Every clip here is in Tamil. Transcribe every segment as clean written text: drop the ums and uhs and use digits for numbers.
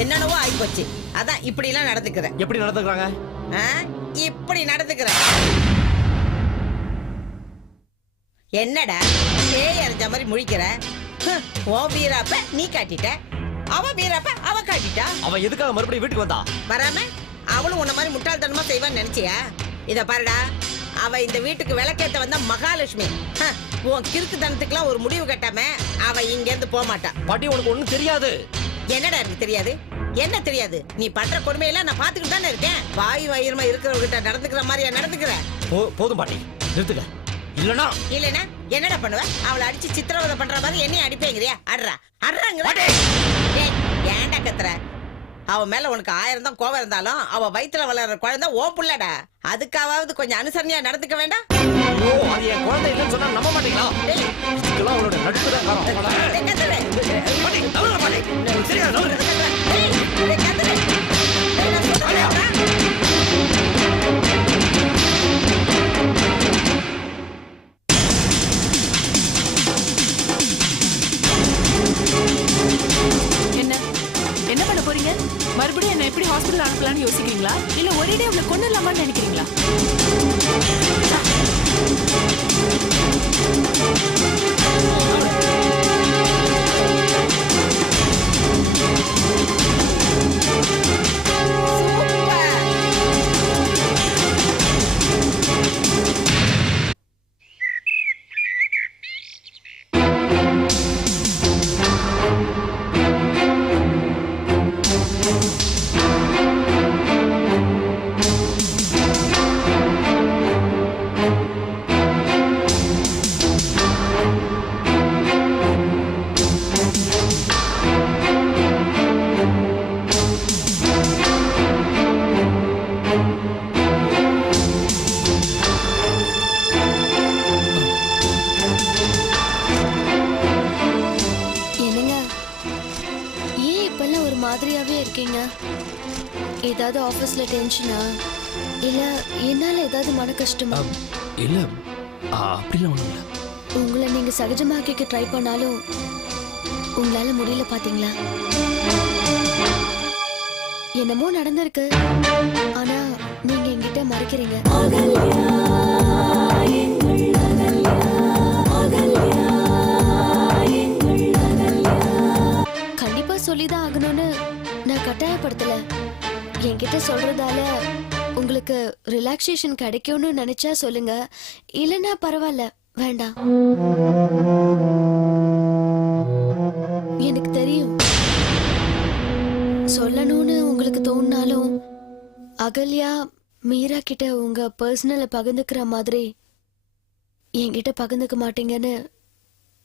என்னென்னவோ ஆகி போச்சு. அதான் இப்படி எல்லாம் நடந்துக்கிறேன். எப்படி நடந்துக்கிறாங்க? இப்படி நடந்துக்கிறேன். என்னடா பேய் அறிஞ்ச மாதிரி முழிக்கிற? ஓ வீராப்ப நீ காட்டிட்ட, அவ வீராப்ப அவ காட்டிட்டா. அவன் எதுக்காக மறுபடியும் வீட்டுக்கு வந்தா? வராம அவளும் உன்ன மாதிரி முட்டாள்தனமா செய்வான்னு நினைச்சியா? இத பாருடா, அவ இந்த வீட்டுக்கு விளக்கேத்த வந்த மகாலட்சுமி. உன் கிறுக்கு தனத்துக்குலாம் ஒரு முடிவு கட்டாம அவ இங்க இருந்து போக மாட்டா. பாட்டி உனக்கு ஒண்ணும் தெரியாது. என்னடா எனக்கு தெரியாது? என்ன தெரியாது? நீ பண்ற கொடுமையெல்லாம் நான் பாத்துக்கிட்டு தானே இருக்கேன். வாய் வயிறுமா இருக்கிறவகிட்ட நடந்துக்கிற மாதிரியா நடந்துக்கிற? போதும் பாட்டி, நிறுத்துக்க. இல்லனா என்னடா பண்ணுவ? அவளை அடிச்சு சித்திரவதை பண்ற மாதிரி என்னையும் அடிப்பேங்கிறியா? அட்றாங்கிற. ஏன்டா கத்துற? அவ மேல உனக்கு 1000 தான் கோவம் இருந்தாலும் அவ வயித்துல வளர்ற குழந்தை ஓ புள்ளடா. அதுக்காவது கொஞ்சம் அனுசரணையா நடந்துக்க வேண்டாம்? அது என் குழந்தை இல்லைன்னு சொன்னா நம்ப மாட்டீங்களா? இதுக்கெல்லாம் அவளோட நட்பு தான் என்ன பண்ண போறீங்க? மறுபடியும் என்ன எப்படி ஹாஸ்பிடல் அனுப்பலாம்னு யோசிக்கிறீங்களா? இல்ல ஒரேடியா அவளை கொன்னுடலாமான்னு நினைக்கிறீங்களா? மாதிரியாவே இருக்கீங்க. ஏதாவது ஆபீஸ்ல டென்ஷனா இல்ல என்னால ஏதாவது மன கஷ்டமா? இல்ல அப்படிலாம் ஒண்ணும் இல்ல. உங்களை நீங்க சகஜமாக்கிக்க ட்ரை பண்ணாலும் உங்களால முடியல பாத்தீங்களா? என்னமோ நடந்திருக்கு, ஆனா நீங்க என்கிட்ட மறைக்கிறீங்க. கண்டிப்பா சொல்லிதான் ஆகணும்னு நான் கட்டாயப்படுத்தல. என்கிட்ட சொல்றதால உங்களுக்கு ரிலாக்ஸேஷன் கிடைக்கும்னு நினைச்சா சொல்லுங்க, இல்லைன்னா பரவாயில்ல, வேண்டாம். எனக்கு தெரியும் சொல்லணும்னு உங்களுக்கு தோணினாலும் அகல்யா மீரா கிட்ட உங்க பர்சனலை பகிர்ந்துக்கிற மாதிரி என்கிட்ட பகிர்ந்துக்க மாட்டீங்கன்னு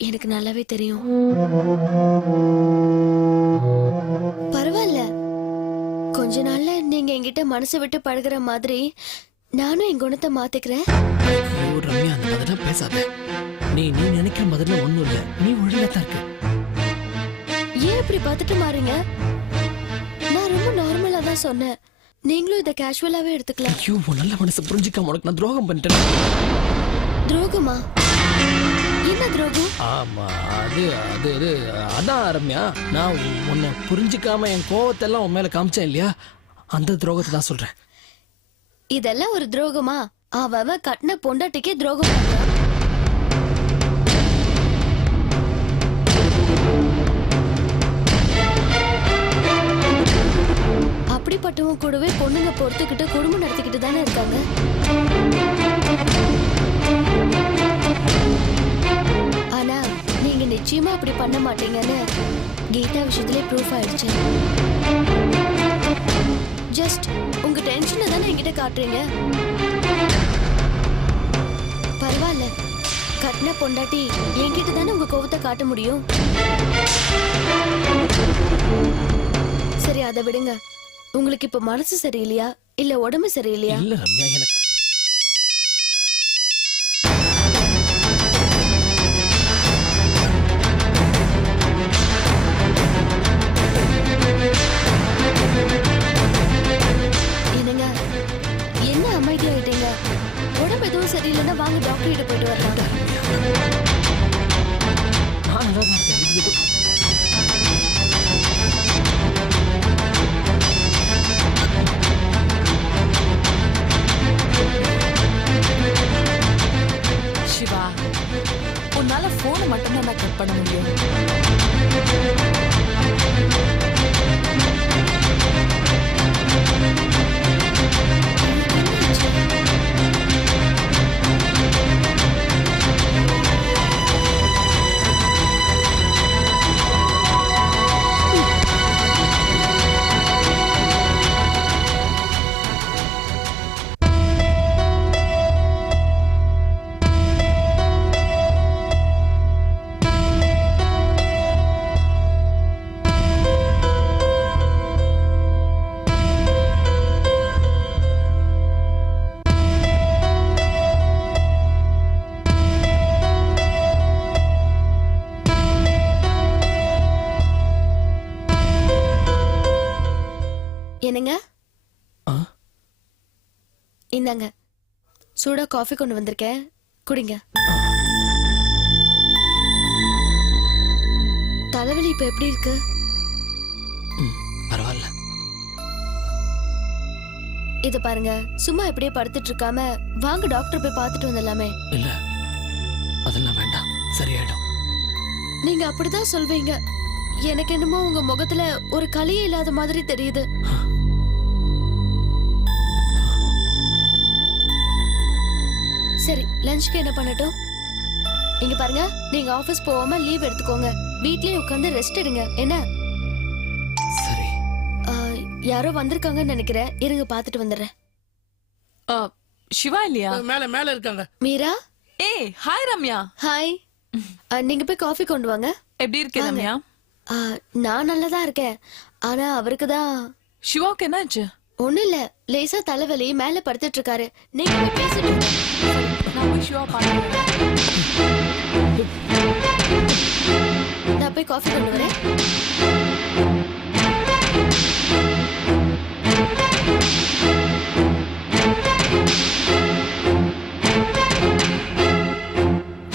எனக்கு நல்லாவே தெரியும். பரவாயில்ல, கொஞ்ச நாள்ல நீங்க என்கிட்ட மனசு விட்டு பழகுற மாதிரி நானும் என் குணத்தை மாத்திக்கிறேன். ரம்யா, அந்த மாதிரிலாம் பேசாத. நீ நினைக்கிற மாதிரிலாம் ஒண்ணும் இல்ல, நீ ஒழுங்காதான் இருக்க. ஏன் இப்படி பார்த்துட்டு மாறீங்க? நான் ரொம்ப நார்மலா தான் சொன்னேன், நீங்களும் இதை கேஷுவலாவே எடுத்துக்கலாம். ஐயோ, நல்ல மனசு புரிஞ்சுக்காம உனக்கு நான் துரோகம் பண்ணிட்டேன். துரோகமா? என்ன துரோகம்? ஆமா, அதான் ரம்யா, நான் உன்னை புரிஞ்சுக்காம என் கோவத்தெல்லாம் உன் மேல காமிச்சேன் இல்லையா, அந்த துரோகத்தை தான் சொல்றேன். இதெல்லாம் ஒரு துரோகமா? அவன் கட்டின பொண்டாட்டிக்கே துரோகம் பண்றான். அப்படிப்பட்டவங்க கூடவே பொண்ணுங்க பொறுத்துக்கிட்டு குடும்பம் நடத்திக்கிட்டு தானே இருக்காங்க. ஆனா நீங்க நிச்சயமா அப்படி பண்ண மாட்டீங்கன்னு கீதா விஷயத்திலே ப்ரூஃப் ஆயிடுச்சு. ஜஸ்ட் உங்க டென்ஷனை தானே என்கிட்ட காட்டுறீங்க. பரவாயில்ல, கட்டின பொண்டாட்டி என்கிட்ட தானே உங்க கோவத்தை காட்ட முடியும். சரி, அதை விடுங்க. உங்களுக்கு இப்ப மனசு சரியில்லையா இல்ல உடம்பு சரியில்லையா? இல்ல ரம்யா, எனக்கு என்னங்க, என்ன அமைதியாயிட்டீங்க? உடம்பு எதுவும் சரியில்லைன்னா வாங்க டாக்டர் கிட்ட போயிட்டு வரலாம். என்னங்க ஆ? இந்தாங்க சூடா காஃபி கொண்டு வந்திருக்கேன், குடிங்க. தலைவலி இப்ப எப்படி இருக்கு? பரவாயில்ல. இத பாருங்க, சும்மா இப்படியே படுத்துட்டு இருக்காம வாங்க டாக்டர் போய் பார்த்துட்டு வந்துடலாமே. இல்ல, அதெல்லாம் வேண்டாம், சரியாயிடும். நீங்க அப்படிதான் சொல்வீங்க. எனக்கு என்னமோ உங்க முகத்துல ஒரு களியே இல்லாத மாதிரி தெரியுது. சரி, லஞ்சுக்கு என்ன பண்ணட்டும்? இங்க பாருங்க, நீங்க ஆபீஸ் போகாம லீவ் எடுத்துக்கோங்க. வீட்லயே உட்கார்ந்து ரெஸ்ட் எடுங்க. என்ன? சரி. யாரோ வந்திருக்காங்கன்னு நினைக்கிறேன், இருங்க பாத்துட்டு வந்துடுறேன். சிவா இல்லையா? மேல மேல இருக்காங்க. மீரா, ஏய் ஹாய் ரம்யா. ஹாய். நீங்க போய் காஃபி கொண்டு வாங்க. எப்படி இருக்க ரம்யா? நான் நல்லதா இருக்கேன். ஆனா அவருக்கு தான் சிவாவுக்கு என்னாச்சு? ஒண்ணு இல்ல, லேசா தலைவலி, மேல படுத்துட்டு இருக்காரு. நீங்க போய் பேசிட்டு இருங்க. நான் போய் சிவா பாக்கிறேன். நான் போய் காஃபி கொண்டு வரேன்.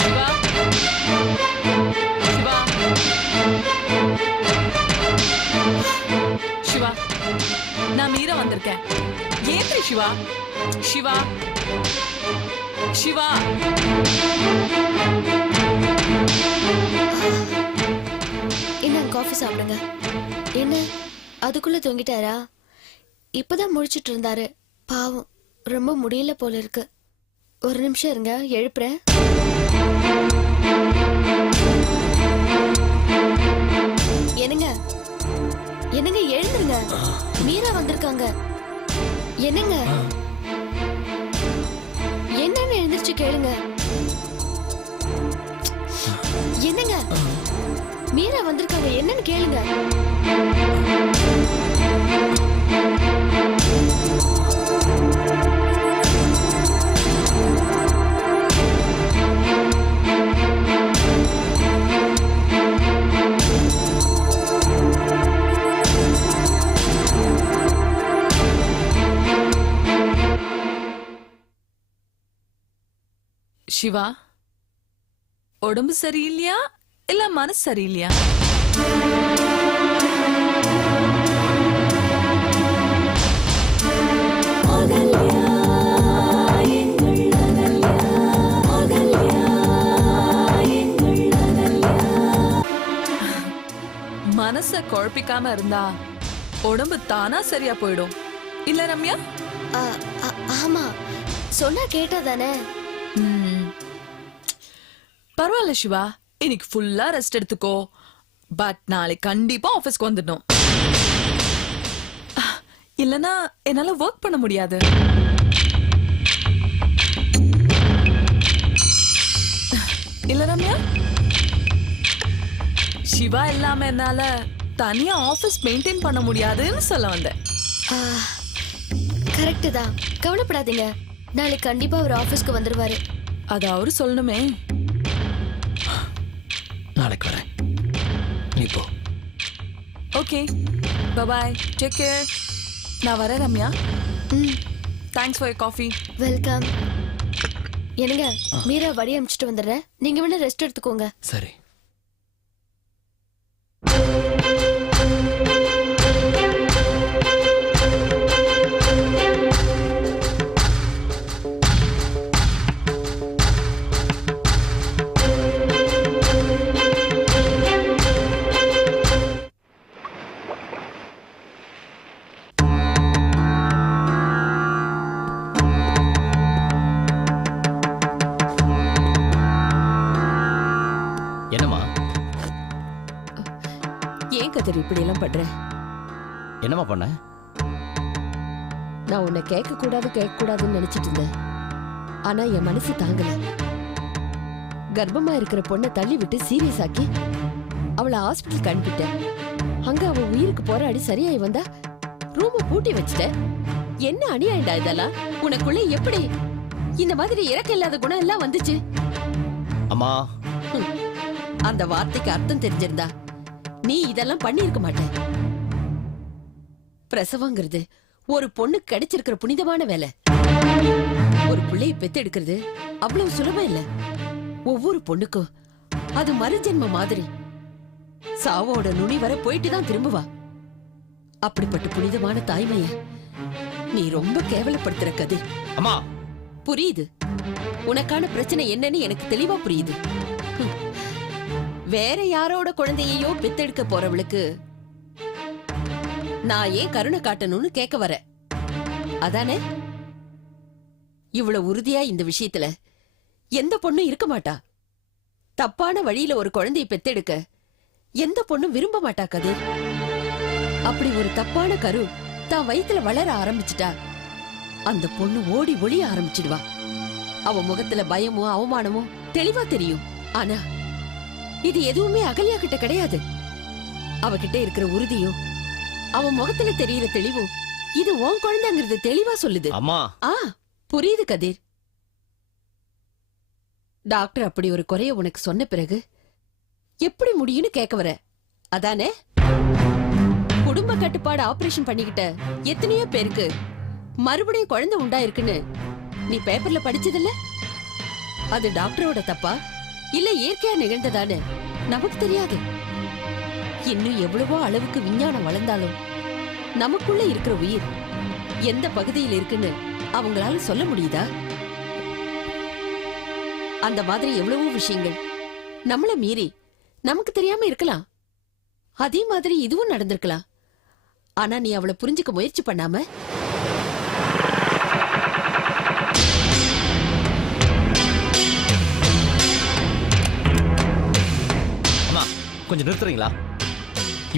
சிவா சிவா சிவா, நான் மீரா வந்திருக்கேன். ஏன் சிவா? சிவா சிவா இந்தாங்க காஃபி சாப்பிடுங்க. என்ன அதுக்குள்ள தூங்கிட்டாரா? இப்பதான் முழிச்சிட்டு இருந்தாரு. பாவம், ரொம்ப முடியல போல இருக்கு. ஒரு நிமிஷம் இருங்க, எழுப்புறேன். என்னங்க என்னங்க, எழுந்துருங்க. மீரா வந்திருக்காங்க. என்னங்க, என்னன்னு எழுந்திருச்சு கேளுங்க. என்னங்க, மீரா வந்திருக்காங்க, என்னன்னு கேளுங்க. சிவா, உடம்பு சரியில்லையா இல்ல மனசு சரியில்லையா? மனச குழப்பிக்காம இருந்தா உடம்பு தானா சரியா போயிடும் இல்ல ரம்யா? ஆமா, சொன்னா கேட்டா தானே. பரவாயில்ல சிவா, இன்னைக்கு ஃபுல்லா ரெஸ்ட் எடுத்துக்கோ. பட் நாளைக்கு கண்டிப்பா ஆபீஸ்க்கு வந்துடணும். இல்லனா என்னால ஒர்க் பண்ண முடியாது. இல்ல ரம்யா? சிவா இல்லாம என்னால தனியா ஆபீஸ் மெயின்டைன் பண்ண முடியாதுன்னு சொல்ல வந்தேன். கரெக்ட் தான், கவலைப்படாதீங்க. நாளைக்கு கண்டிப்பா அவர் ஆபீஸ்க்கு வந்துருவாரு. அது அவரு சொல்லணுமே. நாளைக்கு வரேன், நீ போ. Okay, bye, take care. நான் வரேன் Ramya. Thanks for your coffee. Welcome. என்னங்க, மீரா வழி அனுப்பிச்சிட்டு வந்துடுறேன். நீங்க வேணா ரெஸ்ட் எடுத்துக்கோங்க. சரி. என்னம்மா? ஏன் கதிர் இப்படி எல்லாம் பண்ற? என்னம்மா பண்ண? நான் உன்னை கேட்க கூடாதுன்னு நினைச்சிட்டு இருந்தேன். ஆனா என் மனசு தாங்கல. கர்ப்பமா இருக்கிற பொண்ணை தள்ளி விட்டு சீரியஸ் ஆக்கி அவளை ஹாஸ்பிட்டலுக்கு அனுப்பிட்டேன். அங்க அவ உயிருக்கு போராடி சரியாயி வந்தா ரூம பூட்டி வச்சுட்ட. என்ன அநியாயம்டா இதெல்லாம்? உனக்குள்ள எப்படி இந்த மாதிரி இறக்க இல்லாத குணம் எல்லாம் வந்துச்சு? அம்மா, அந்த வார்த்தைக்கு அர்த்தம் தெரிஞ்சிருந்தா நீ இதெல்லாம் பண்ணி இருக்க மாட்ட. பிரசவங்கிறது ஒரு பொண்ணு கிடைச்சிருக்கிற புனிதமான வேலை. ஒரு பிள்ளையை பெத்தெடுக்கிறது அவ்வளவு சுலபம் இல்ல. ஒவ்வொரு பொண்ணுக்கும் அது மறுஜென்ம மாதிரி. சாவோட நுனி வர போயிட்டு தான் திரும்புவா. அப்படிப்பட்ட புனிதமான தாய்மைய நீ ரொம்ப கேவலப்படுத்துற கதிர். அம்மா புரியுது, உனக்கான பிரச்சனை என்னன்னு எனக்கு தெளிவா புரியுது. ஹம். வேற யாரோட குழந்தையோ பெத்தெடுக்க போறவளுக்கு நான் ஏன் கருணை காட்டணும்னு கேட்க வர, அதானே? இவ்வளவு உறுதியா இந்த விஷயத்துல எந்த பொண்ணும் இருக்க மாட்டா. தப்பான வழியில ஒரு குழந்தையை பெத்தெடுக்க எந்த பொண்ணும் விரும்ப மாட்டா கதிர். அப்படி ஒரு தப்பான கரு தான் வயித்துல வளர ஆரம்பிச்சுட்டா அந்த பொண்ணு ஓடி ஒளிய ஆரம்பிச்சிடுவா. அவ முகத்துல பயமும் அவமானமும் தெளிவா தெரியும். ஆனா இது எதுவுமே அகல்யா கிட்ட கிடையாது. அவகிட்ட இருக்கிற உறுதியும் அவ முகத்துல தெரியற தெளிவும் இது உன் குழந்தைங்கிறது தெளிவா சொல்லுது. அம்மா புரியுது கதிர். டாக்டர் அப்படி ஒரு குறைய உனக்கு சொன்ன பிறகு எப்படி முடியும்னு கேட்க வர, அதானே? குடும்ப கட்டுப்பாடு ஆபரேஷன் பண்ணிக்கிட்ட எத்தனையோ பேருக்கு மறுபடியும் குழந்தை உண்டாயிருக்குன்னு நீ பேப்பர்ல படிச்சதில்ல? அது டாக்டரோட தப்பா இல்ல இயற்கையா நிகழ்ந்ததான்னு நமக்கு தெரியாது. இன்னும் எவ்வளவோ அளவுக்கு விஞ்ஞானம் வளர்ந்தாலும் நமக்குள்ள இருக்கிற உயிர் எந்த பகுதியில் இருக்குன்னு அவங்களால சொல்ல முடியுதா? அந்த மாதிரி எவ்வளவோ விஷயங்கள் நம்மள மீறி நமக்கு தெரியாம இருக்கலாம். அதே மாதிரி இதுவும் நடந்திருக்கலாம். ஆனா நீ அவளை புரிஞ்சுக்க முயற்சி பண்ணாம அம்மா கொஞ்சம் நிறுத்துறீங்களா?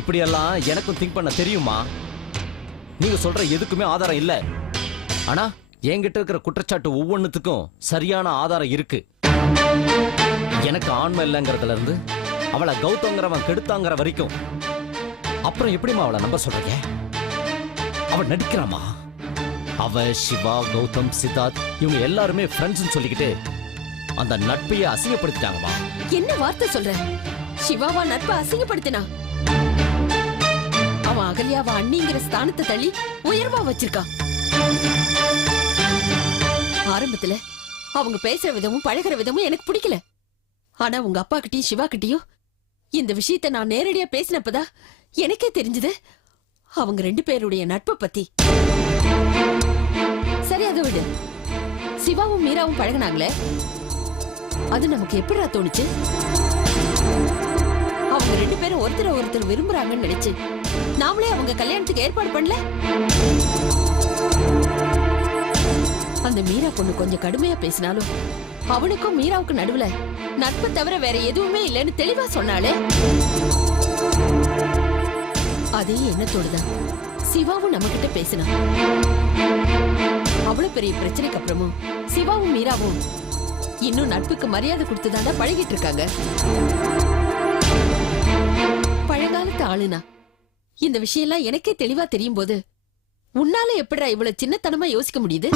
இப்படியெல்லாம் எனக்கும் திங்க் பண்ண தெரியுமா? நீங்க சொல்ற எதுக்குமே ஆதாரம் இல்ல. ஆனா என்கிட்ட இருக்கிற குற்றச்சாட்டு ஒவ்வொன்னுத்துக்கும் சரியான ஆதாரம் இருக்கு. எனக்கு ஆண்மை இல்லைங்கிறதுல இருந்து அவளை கௌதம்ங்கிறவன் கெடுத்தாங்கிற வரைக்கும். அப்புறம் எப்படிமா அவளை நம்ப சொல்றீங்க? அவள் நடிக்கிறாமா? அவ சிவா, கௌதம், சித்தார்த் இவங்க எல்லாருமே ஃப்ரெண்ட்ஸ் சொல்லிக்கிட்டு அந்த நட்பையே அசிங்கப்படுத்திட்டாங்கம்மா. என்ன வார்த்தை சொல்ற? சிவாவா நட்பை அசிங்கப்படுத்தினா? அவன் அகல்யாவா அண்ணிங்கிற ஸ்தானத்தை தள்ளி உயர்வா வச்சிருக்கான். ஆரம்பத்துல அவங்க பேசுற விதமும் பழகிற விதமும் எனக்கு பிடிக்கல. ஆனா உங்க அப்பா கிட்டயும் சிவா கிட்டயும் இந்த விஷயத்த நான் நேரடியா பேசினப்பதான் எனக்கே தெரிஞ்சது அவங்க 2 பேருடைய நட்பை பத்தி. சரி அதை விடு. சிவாவும் மீராவும் பழகினாங்களே, அது நமக்கு எப்படிடா தோணுச்சு? அவங்க 2 பேரும் ஒருத்தர் விரும்புறாங்கன்னு நினைச்சு நாமளே அவங்க கல்யாணத்துக்கு ஏற்பாடு பண்ணல? அந்த மீரா பொண்ணு கொஞ்சம் கடுமையா பேசினாலும் அவனுக்கும் மீராவுக்கு நடுவுல நட்பு தவிர வேற எதுவுமே இல்லைன்னு தெளிவா சொன்னாலே. அதே எண்ணத்தோடுதான் சிவாவும் நம்ம கிட்ட பேசினான். அவ்வளவு பெரிய பிரச்சனைக்கு அப்புறமும் சிவாவும் மீராவும் இன்னும் நட்புக்கு மரியாதை கொடுத்துதாண்டா பழகிட்டு இருக்காங்க. பழங்காலத்து ஆளுனா இந்த விஷயம் எல்லாம் எனக்கே தெளிவா தெரியும் போது உன்னால எப்படிடா இவ்வளவு சின்னத்தனமா யோசிக்க முடியுது?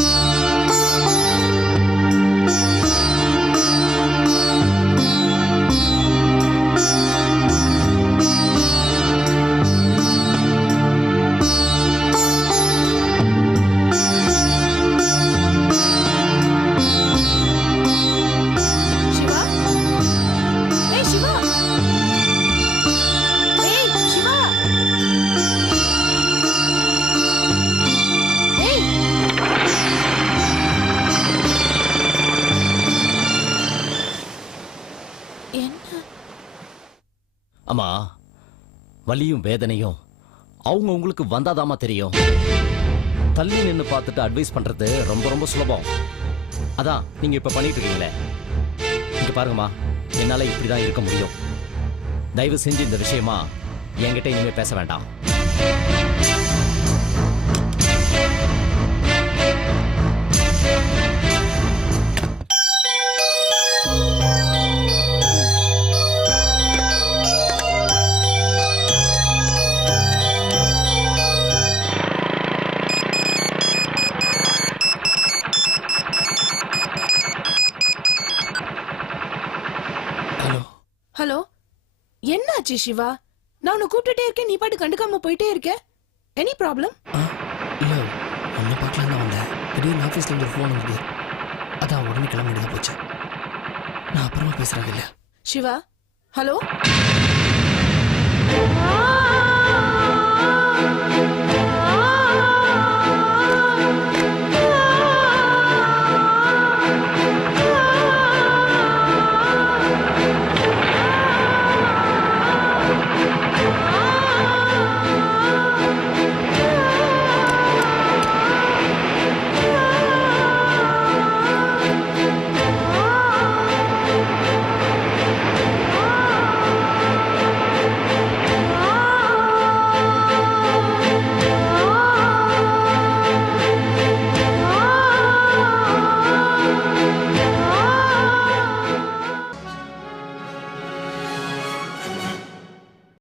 சிவா, ஏய் சிவா, ஏய் சிவா, ஏய். அம்மா வலியும் வேதனையும் அவங்க உங்களுக்கு வந்தாதாமா தெரியும். தள்ளி நின்னு பார்த்துட்டு அட்வைஸ் பண்றது ரொம்ப ரொம்ப சுலபம். அதான் நீங்க இப்ப பண்ணிட்டு இருக்கீங்களே. இங்க பாருங்கம்மா, என்னால இப்படிதான் இருக்க முடியும். தயவு செஞ்சு இந்த விஷயமா என்கிட்ட இனிமே பேச வேண்டாம். ஹலோ, என்னாச்சு சிவா? நான் உன்னை கூப்பிட்டுட்டே இருக்கேன், நீ பாட்டு கண்டுக்காம போயிட்டே இருக்க. Any problem? இல்லை ஒன்றை பார்க்கலாம் தான் வந்தேன். திடீர்னு ஆஃபீஸில் ஒரு ஃபோன் வந்து அதான் உடனே கிளம்ப வேண்டியதாக போச்சு. நான் அப்புறமா பேசுகிறாங்க இல்லையா? சிவா, ஹலோ.